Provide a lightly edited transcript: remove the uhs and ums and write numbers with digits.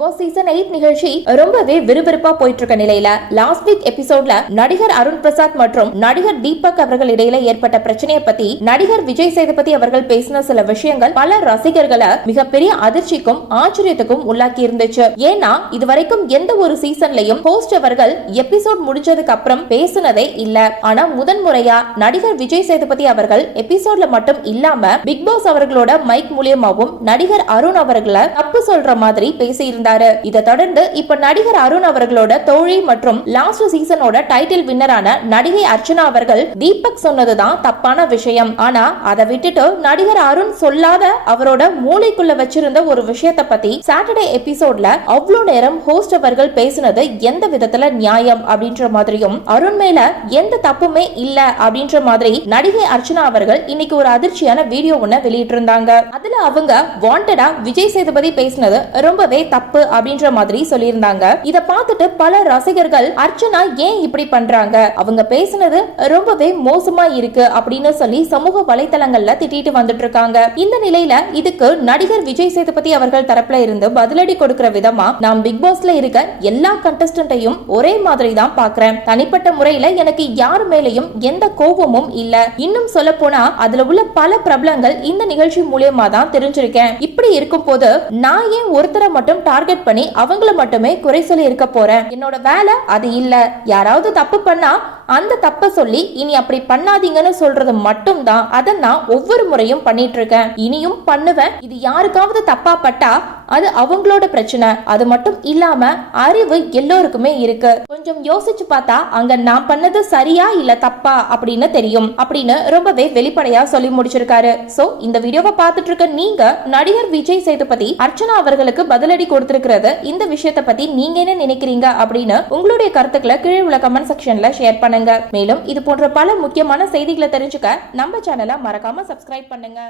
Boss season 8 நிகழ்ச்சி ரொம்பவே விறுவிறுப்பா போயிட்டு இருக்க நிலையில லாஸ்ட் வீக் எபிசோட்ல நடிகர் அருண் பிரசாத் மற்றும் நடிகர் தீபக் அவர்கள் இடையில ஏற்பட்ட பிரச்சனையை பத்தி நடிகர் விஜய் சேதுபதி அவர்கள் பேசின சில விஷயங்கள் பல ரசிகர்களை மிகப்பெரிய அதிர்ச்சிக்கும் ஆச்சரியத்துக்கும் உள்ளாக்கி இருந்துச்சு. ஏன்னா இதுவரைக்கும் எந்த ஒரு சீசன்லயும் ஹோஸ்ட் அவர்கள் எபிசோட் முடிஞ்சதுக்கு அப்புறம் பேசினதே இல்ல. ஆனா முதன்முறையா நடிகர் விஜய் சேதுபதி அவர்கள் எபிசோட்ல மட்டும் இல்லாம பிக் பாஸ் அவர்களோட மைக் மூலியமாவும் நடிகர் அருண் அவர்களை தப்பு சொல்ற மாதிரி பேசியிருந்தார். இதை தொடர்ந்து இப்ப நடிகர் அருண் அவர்களோட தோழி மற்றும் லாஸ்ட் சீசனோட டைட்டில் வின்னரான நடிகை அர்ச்சனா அவர்கள் தீபக் சொன்னதுதான் தப்பான விஷயம். ஆனா அதை விட்டுட்டு நடிகர் அருண் சொல்லாத அவரோட மூளைக்குள்ள வச்சிருந்த ஒரு விஷயத்தை பத்தி சாட்டர்டே எபிசோட்ல அவ்வளவு நேரம் ஹோஸ்ட் அவர்கள் பேசினது எந்த விதத்துல நியாயம் அப்படின்ற மாதிரியும் அருண் மேல எந்த தப்புமே இல்ல அப்படின்ற மாதிரி நடிகை அர்ச்சனா அவர்கள் இன்னைக்கு ஒரு அதிர்ச்சியான வீடியோ ஒண்ணு வெளியிட்டிருந்தாங்க. அதுல அவங்க வாண்டடா விஜய் சேதுபதி பேசினது ரொம்பவே தப்பு அப்படின்ற மாதிரி சொல்லியிருந்தாங்க. இத பார்த்துட்டு பல ரசிகர்கள் அர்ச்சனா ஏன் இப்படி பண்றாங்க, அவங்க பேசினது ரொம்பவே மோசமா இருக்கு அப்படின்னு சொல்லி சமூக வலைதளங்கள்ல திட்டிட்டு வந்துட்டு இருக்காங்க. இந்த நிலையில இதுக்கு நடிகர் விஜய் சேதுபதி அவர்கள் தரப்புல இருந்து பதிலடி கொடுக்கிற விதமா நான் பிக் பாஸ்ல இருக்க எல்லா கண்டஸ்டன்ட்டையும் ஒரே மாதிரி தான் பாக்குறேன். தனிப்பட்ட முறையில எனக்கு யார் மேலையும் எந்த கோபமும் இல்ல. இன்னும் சொல்ல போனா அதுல உள்ள பல பிரபலங்கள் இந்த நிகழ்ச்சி மூலியமா தான் தெரிஞ்சிருக்கேன். இப்படி இருக்கும் போது நான் ஏன் ஒருத்தரை மட்டும் டார்கெட் பண்ணி அவங்கள மட்டுமே குறை சொல்லி இருக்க போறேன்? என்னோட வேலை அது இல்ல. யாராவது தப்பு பண்ணா அந்த தப்ப சொல்லி இனி அப்படி பண்ணாதீங்கன்னு சொல்றது மட்டும் தான் அதை நான் ஒவ்வொரு முறையும் பண்ணிட்டு இருக்கேன். இனியும் பண்ணுவேன். இது யாருக்காவது தப்பா பட்டா அது அவங்களோட பிரச்சனை. அது மட்டும் இல்லாம அறிவு எல்லோருக்குமே இருக்கு. கொஞ்சம் யோசிச்சு பார்த்தா அங்க நான் பண்ணது சரியா இல்ல தப்பா அப்படின்னு தெரியும் அப்படின்னு ரொம்பவே வெளிப்படையா சொல்லி முடிச்சிருக்காரு. சோ இந்த வீடியோவை பார்த்துட்டு இருக்க நீங்க நடிகர் விஜய் சேதுபதி அர்ச்சனா அவர்களுக்கு பதிலடி கொடுத்திருக்கிறது இந்த விஷயத்தை பத்தி நீங்க என்ன நினைக்கிறீங்க அப்படின்னு உங்களுடைய கருத்துக்களை கீழே உள்ள கமெண்ட் செக்ஷன்ல ஷேர் பண்ணுங்க. மேலும் இது போன்ற பல முக்கியமான செய்திகளை தெரிஞ்சுக்க நம்ம சேனலை மறக்காம சப்ஸ்கிரைப் பண்ணுங்க.